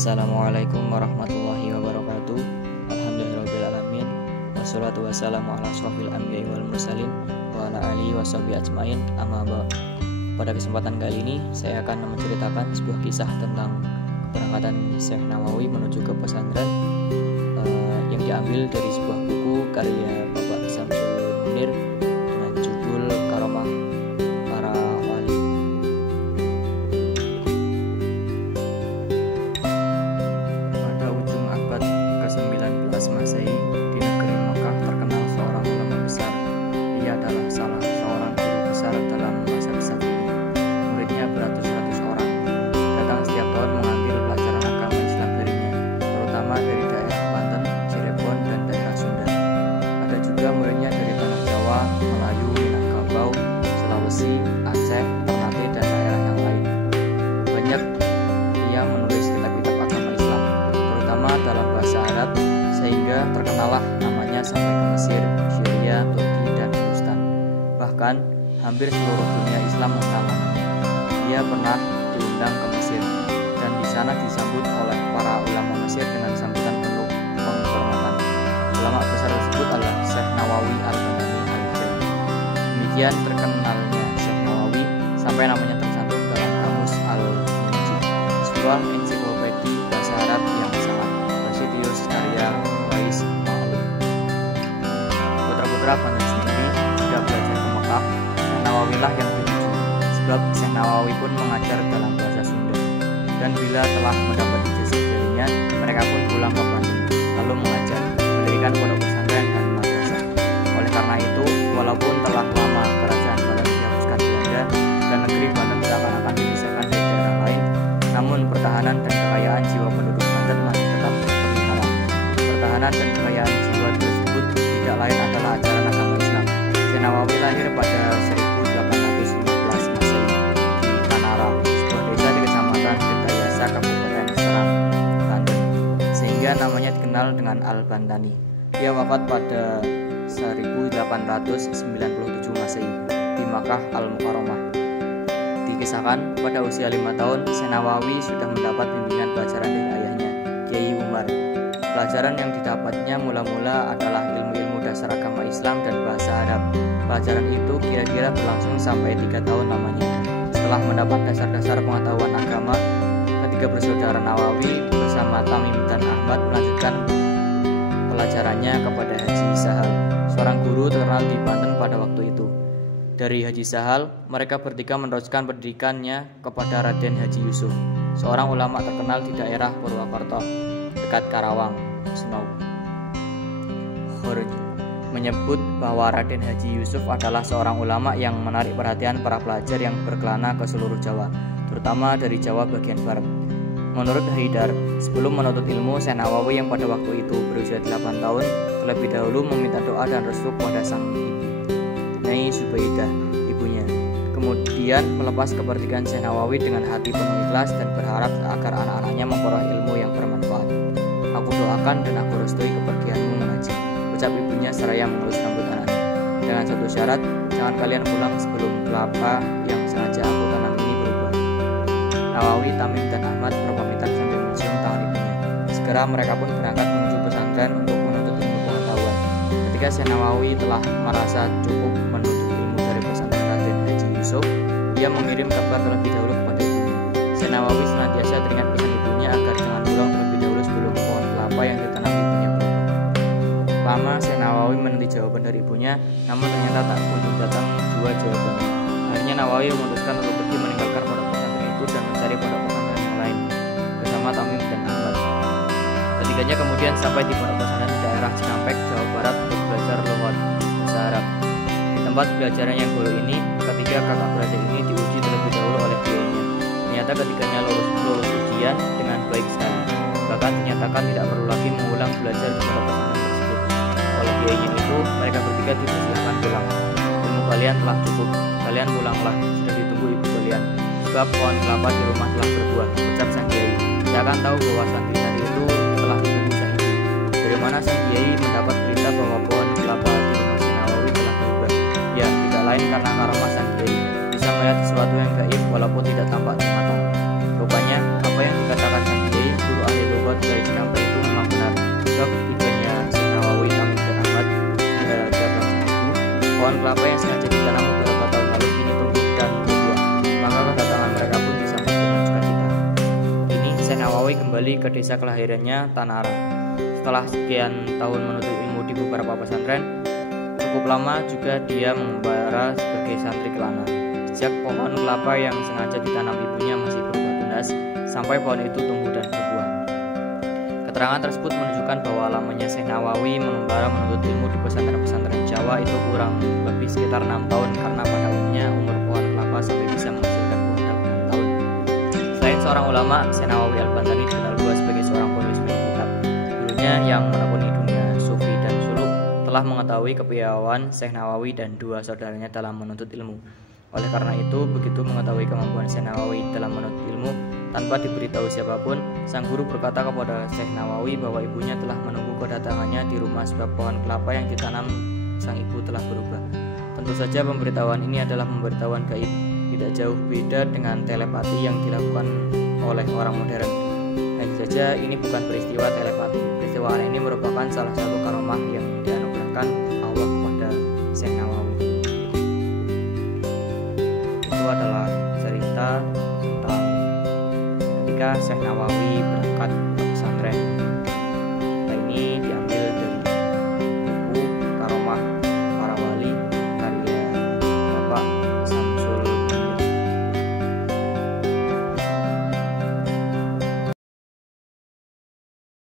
Assalamualaikum warahmatullahi wabarakatuh. Alhamdulillahirabbil alamin. Wassalatu wassalamu ala asyrofil anbiya'i wal mursalin wa ala alihi washabihi ajmain. Amma ba'd. Pada kesempatan kali ini saya akan menceritakan sebuah kisah tentang keberangkatan Syekh Nawawi menuju ke pesantren yang diambil dari sebuah buku karya Bapak Samsul Munir dengan judul Karomah Para Wali. Pada ujung abad ke-19 Masehi, di negeri Mekah terkenal seorang ulama besar. Ia adalah salah seorang guru besar dalam masa Syafi'i. Muridnya beratus-ratus orang, datang setiap tahun mengambil pelajaran agama Islam darinya, terutama dari daerah Banten, Cirebon, dan daerah Sunda. Ada juga muridnya dari tanah Jawa, Melayu, Minangkabau, Sulawesi, Aceh, Ternate, dan daerah yang lain. Banyak ia menulis kitab-kitab agama Islam, terutama dalam bahasa Arab, sehingga terkenallah namanya sampai ke Mesir, Syria, Turki, dan Hindustan. Bahkan hampir seluruh dunia Islam mengenal namanya. Ia pernah diundang ke Mesir, dan di sana disambut oleh para ulama Mesir dengan sambutan penuh penghormatan. Ulama besar tersebut adalah Syekh Nawawi Al-Bandani Al-Jawi. Demikian terkenalnya Syekh Nawawi sampai namanya tercantum dalam Kamus Al-Munjid, sebuah ensiklopedi bahasa Arab yang sangat prestisius karya Wais Ma'lum. Putra-putra Banten sendiri sudah belajar ke Mekah. Syekh Nawawi lah yang dituju, sebab Syekh Nawawi pun mengajar dalam bahasa Sunda. Dan bila telah mendapat ijazah darinya, mereka pun pulang ke Banten, lalu mengajar, mendirikan pondok pesantren dan madrasah. Oleh karena itu, walaupun telah lama kerajaan Banten dihapuskan Belanda dan negeri Banten seakan-akan dipisahkan dari daerah lain, namun pertahanan dan kekayaan jiwa penduduk Banten masih tetap terpelihara. Pertahanan dan kekayaan jiwa tersebut tidak lain adalah ajaran agama Islam. Syekh Nawawi lahir pada 1815 Masehi di Tanara, sebuah desa di Kecamatan Gendayasa, Kabupaten Serang, Banten, sehingga namanya dikenal dengan Al-Bandani. Ia wafat pada 1897 Masehi di Makkah Al-Mukarramah. Dikisahkan pada usia 5 tahun, Syekh Nawawi sudah mendapat bimbingan pelajaran dari ayahnya, Kiai Umar. Pelajaran yang didapatnya mula-mula adalah ilmu-ilmu dasar agama Islam dan bahasa Arab. Pelajaran itu kira-kira berlangsung sampai 3 tahun lamanya. Setelah mendapat dasar-dasar pengetahuan agama, ketiga bersaudara Nawawi bersama Tamim dan Ahmad melanjutkan pelajarannya kepada Haji Sahal, seorang guru terkenal di Banten pada waktu itu. Dari Haji Sahal, mereka bertiga meneruskan pendidikannya kepada Raden Haji Yusuf, seorang ulama terkenal di daerah Purwokerto, dekat Karawang, Snow. Menyebut bahwa Raden Haji Yusuf adalah seorang ulama yang menarik perhatian para pelajar yang berkelana ke seluruh Jawa, terutama dari Jawa bagian barat. Menurut Haidar, sebelum menuntut ilmu, Syekh Nawawi yang pada waktu itu berusia 8 tahun terlebih dahulu meminta doa dan restu kepada sang ibu, Nyai Zubaidah, ibunya. Kemudian melepas keperdikan Syekh Nawawi dengan hati penuh ikhlas dan berharap agar anak-anaknya memperoleh ilmu yang bermanfaat. Aku doakan dan aku restui kepergianmu mengaji, ucap ibunya seraya mengelus rambut anaknya. Dengan satu syarat, jangan kalian pulang sebelum kelapa yang sengaja aku tanam ini berubah. Nawawi, Tamim, dan Ahmad berpamitan sambil mencium tangan ibunya. Segera mereka pun berangkat menuju pesantren untuk menuntut ilmu pengetahuan. Ketika Syekh Nawawi telah merasa cukup menuntut ilmu dari pesantren Raden Haji Yusuf, dia mengirim kabar terlebih dahulu kepada ibunya. Syekh Nawawi senantiasa teringat pesan ibunya agar jangan pulang terlebih dahulu sebelum pohon kelapa yang ditanam ibunya berubah. Lama Syekh Nawawi menanti jawaban dari ibunya, namun ternyata tak kunjung datang dua jawabannya. Akhirnya Nawawi memutuskan untuk pergi meninggalkan pondok pesantren itu dan mencari pondok pesantren yang lain bersama Tamim dan Ahmad. Ketiganya kemudian sampai di pondok pesantren di daerah Cikampek, Jawa Barat untuk belajar lughat bahasa Arab. Di tempat belajaran yang baru ini, ketiga kakak beradik ini diuji terlebih dahulu oleh kiainya. Ternyata ketiganya lulus ujian dengan baik sekali. Bahkan dinyatakan tidak perlu lagi mengulang belajar di pondok pesantren tersebut. Oleh kiainya itu, mereka bertiga dipersilakan pulang. Ilmu kalian telah cukup, kalian pulanglah, sudah ditunggu ibu kalian. Sebab pohon kelapa di rumah telah berbuah, ucap sang kiai. Saya akan tahu bahwa santri tadi itu telah ditunggu sang ibu. Dari mana sang kiai mendapat berita bahwa pohon kelapa di rumah Syekh Nawawi telah berubah? Ya, tidak lain karena karomah sang kiai, bisa melihat sesuatu yang gaib walaupun tidak tampak di mata. Rupanya, apa yang dikatakan sang kiai, guru ahli Nawawi kembali ke desa kelahirannya, Tanara. Setelah sekian tahun menuntut ilmu di beberapa pesantren, cukup lama juga dia mengembara sebagai santri kelana. Sejak pohon kelapa yang sengaja ditanam ibunya masih berupa tunas, sampai pohon itu tumbuh dan berbuah. Keterangan tersebut menunjukkan bahwa lamanya Syekh Nawawi mengembara menuntut ilmu di pesantren-pesantren Jawa itu kurang lebih sekitar 6 tahun, karena pada umumnya umur pohon kelapa sampai bisa menghasilkan buah dalam 6 tahun. Selain seorang ulama, Syekh Nawawi Al-Bantani dikenal juga sebagai seorang penulis kitab. Dulunya yang menekuni dunia sufi dan suluk telah mengetahui kepiawaian Syekh Nawawi dan dua saudaranya dalam menuntut ilmu. Oleh karena itu, begitu mengetahui kemampuan Syekh Nawawi dalam menuntut ilmu, tanpa diberitahu siapapun, sang guru berkata kepada Syekh Nawawi bahwa ibunya telah menunggu kedatangannya di rumah sebab pohon kelapa yang ditanam sang ibu telah berubah. Tentu saja pemberitahuan ini adalah pemberitahuan gaib, tidak jauh beda dengan telepati yang dilakukan oleh orang modern. Hanya saja ini bukan peristiwa telepati. Peristiwa ini merupakan salah satu karomah yang dianugerahkan Allah kepada Syekh Nawawi. Itu adalah cerita tentang ketika Syekh Nawawi berangkat